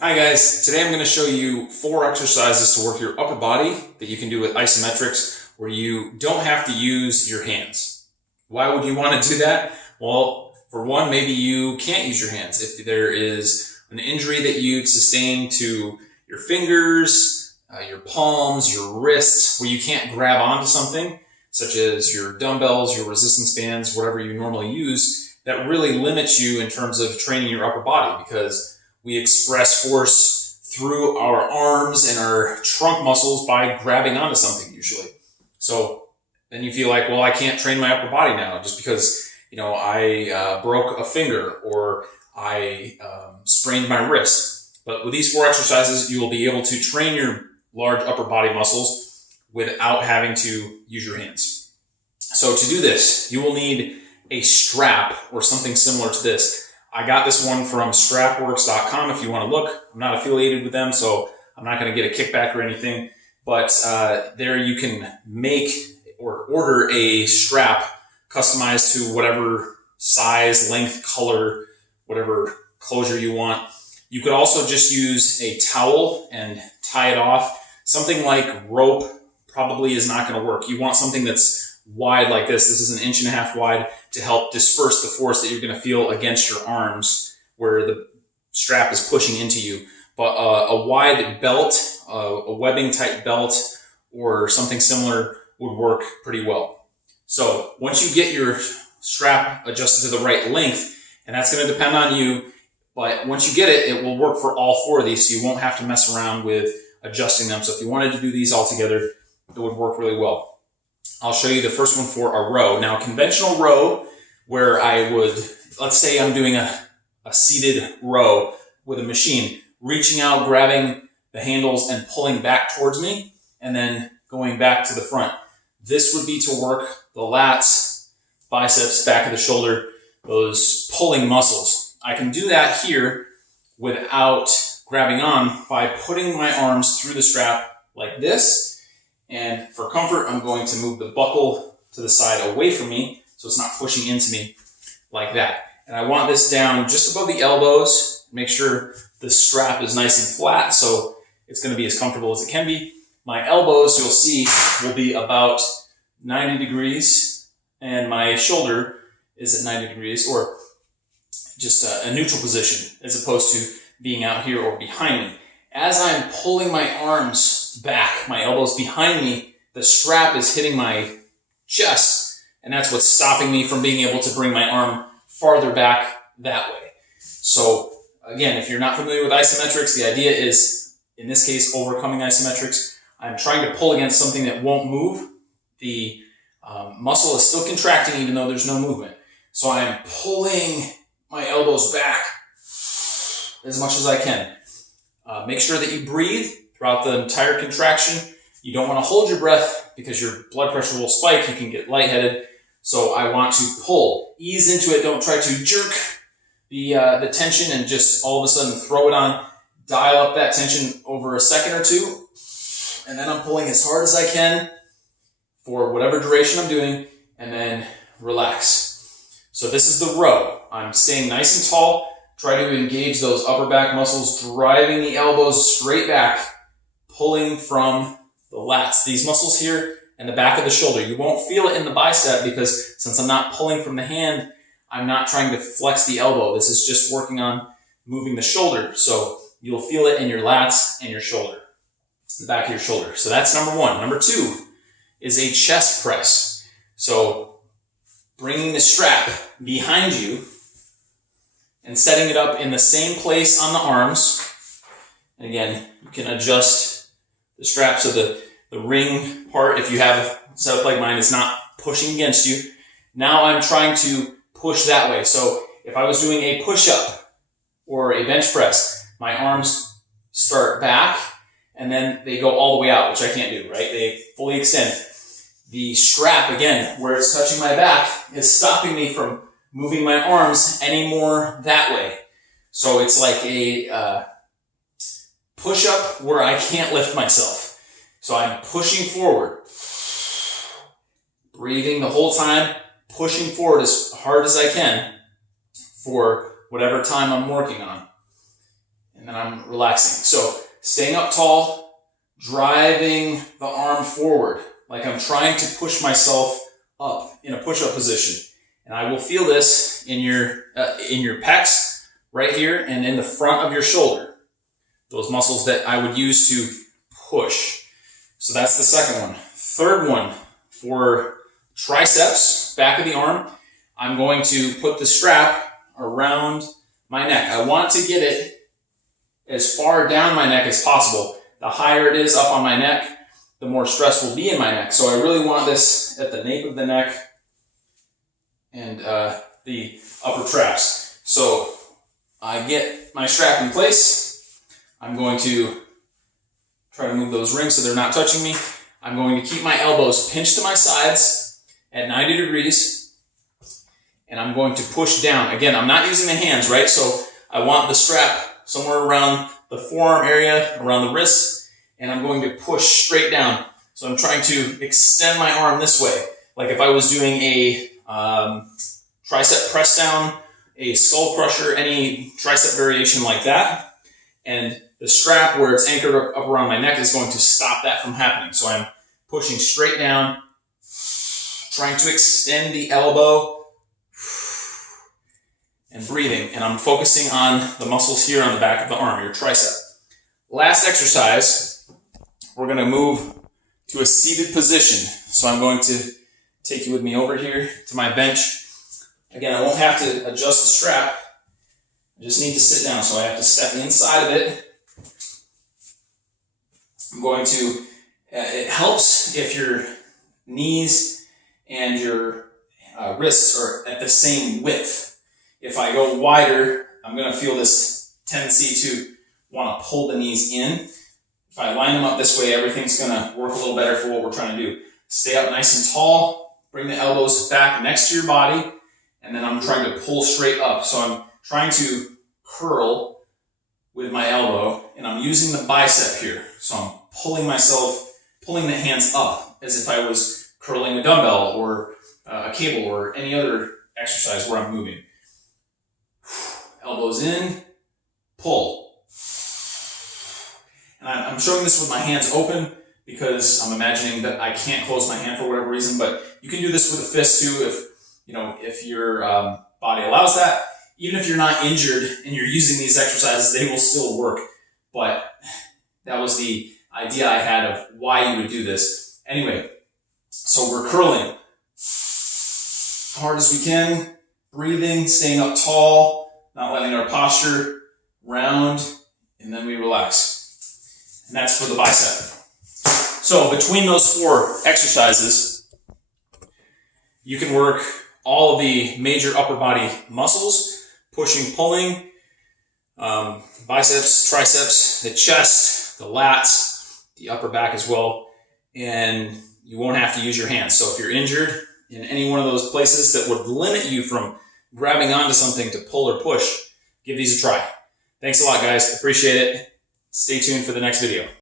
Hi guys, today I'm going to show you 4 exercises to work your upper body that you can do with isometrics where you don't have to use your hands. Why would you want to do that? Well, for one, maybe you can't use your hands. If there is an injury that you've sustained to your fingers, your palms, your wrists, where you can't grab onto something, such as your dumbbells, your resistance bands, whatever you normally use, that really limits you in terms of training your upper body because we express force through our arms and our trunk muscles by grabbing onto something usually. So then you feel like, well, I can't train my upper body now just because, I broke a finger or I sprained my wrist. But with these 4 exercises, you will be able to train your large upper body muscles without having to use your hands. So to do this, you will need a strap or something similar to this. I got this one from strapworks.com if you want to look. I'm not affiliated with them, so I'm not going to get a kickback or anything. But there you can make or order a strap customized to whatever size, length, color, whatever closure you want. You could also just use a towel and tie it off. Something like rope probably is not going to work. You want something that's wide like this. This is 1.5 inches wide to help disperse the force that you're going to feel against your arms where the strap is pushing into you. But a wide belt, a webbing type belt or something similar would work pretty well. So once you get your strap adjusted to the right length, and that's going to depend on you, but once you get it, it will work for all 4 of these, so you won't have to mess around with adjusting them. So if you wanted to do these all together, it would work really well. I'll show you the first one for a row. Now, a conventional row where I would, let's say I'm doing a seated row with a machine, reaching out, grabbing the handles and pulling back towards me, and then going back to the front. This would be to work the lats, biceps, back of the shoulder, those pulling muscles. I can do that here without grabbing on by putting my arms through the strap like this. And for comfort, I'm going to move the buckle to the side away from me so it's not pushing into me like that. And I want this down just above the elbows. Make sure the strap is nice and flat so it's going to be as comfortable as it can be. My elbows, you'll see, will be about 90 degrees and my shoulder is at 90 degrees or just a neutral position as opposed to being out here or behind me. As I'm pulling my arms back, my elbows behind me, the strap is hitting my chest, and that's what's stopping me from being able to bring my arm farther back that way. So again, if you're not familiar with isometrics, the idea is, in this case, overcoming isometrics. I'm trying to pull against something that won't move. The muscle is still contracting even though there's no movement. So I'm pulling my elbows back as much as I can. Make sure that you breathe throughout the entire contraction. You don't want to hold your breath because your blood pressure will spike. You can get lightheaded. So I want to pull, ease into it. Don't try to jerk the tension and just all of a sudden throw it on. Dial up that tension over a second or two. And then I'm pulling as hard as I can for whatever duration I'm doing. And then relax. So this is the row. I'm staying nice and tall. Try to engage those upper back muscles, driving the elbows straight back, pulling from the lats, these muscles here and the back of the shoulder. You won't feel it in the bicep because since I'm not pulling from the hand, I'm not trying to flex the elbow. This is just working on moving the shoulder. So you'll feel it in your lats and your shoulder, the back of your shoulder. So that's number 1. Number 2 is a chest press. So bringing the strap behind you and setting it up in the same place on the arms. And again, you can adjust the strap so the ring part, if you have it set up like mine, is not pushing against you. Now I'm trying to push that way. So if I was doing a push-up or a bench press, my arms start back and then they go all the way out, which I can't do, right? They fully extend. The strap, again, where it's touching my back, is stopping me from moving my arms anymore that way. So it's like a push-up where I can't lift myself. So I'm pushing forward, breathing the whole time, pushing forward as hard as I can for whatever time I'm working on. And and then I'm relaxing. So staying up tall, driving the arm forward, like I'm trying to push myself up in a push-up position. And I will feel this in your pecs right here and in the front of your shoulder. Those muscles that I would use to push. So that's the second one. Third one, for triceps, back of the arm, I'm going to put the strap around my neck. I want to get it as far down my neck as possible. The higher it is up on my neck, the more stress will be in my neck. So I really want this at the nape of the neck and the upper traps. So I get my strap in place. I'm going to try to move those rings so they're not touching me. I'm going to keep my elbows pinched to my sides at 90 degrees. And I'm going to push down. Again, I'm not using the hands, right? So I want the strap somewhere around the forearm area, around the wrist, and I'm going to push straight down. So I'm trying to extend my arm this way. Like if I was doing a tricep press down, a skull crusher, any tricep variation like that. And the strap where it's anchored up around my neck is going to stop that from happening. So I'm pushing straight down, trying to extend the elbow, and breathing. And I'm focusing on the muscles here on the back of the arm, your tricep. Last exercise, we're going to move to a seated position. So I'm going to take you with me over here to my bench. Again, I won't have to adjust the strap. I just need to sit down, so I have to step inside of it. I'm going to, it helps if your knees and your wrists are at the same width. If I go wider, I'm going to feel this tendency to want to pull the knees in. If I line them up this way, everything's going to work a little better for what we're trying to do. Stay up nice and tall, bring the elbows back next to your body, and then I'm trying to pull straight up. So I'm trying to curl with my elbow, and I'm using the bicep here. So I'm pulling the hands up as if I was curling a dumbbell or a cable or any other exercise where I'm moving. Elbows in, pull. And I'm showing this with my hands open because I'm imagining that I can't close my hand for whatever reason, but you can do this with a fist too if your body allows that. Even if you're not injured and you're using these exercises, they will still work. But that was the idea I had of why you would do this. Anyway, so we're curling hard as we can, breathing, staying up tall, not letting our posture round, and then we relax. And that's for the bicep. So between those 4 exercises, you can work all of the major upper body muscles, pushing, pulling, biceps, triceps, the chest, the lats, the upper back as well, and you won't have to use your hands. So if you're injured in any one of those places that would limit you from grabbing onto something to pull or push, give these a try. Thanks a lot, guys. Appreciate it. Stay tuned for the next video.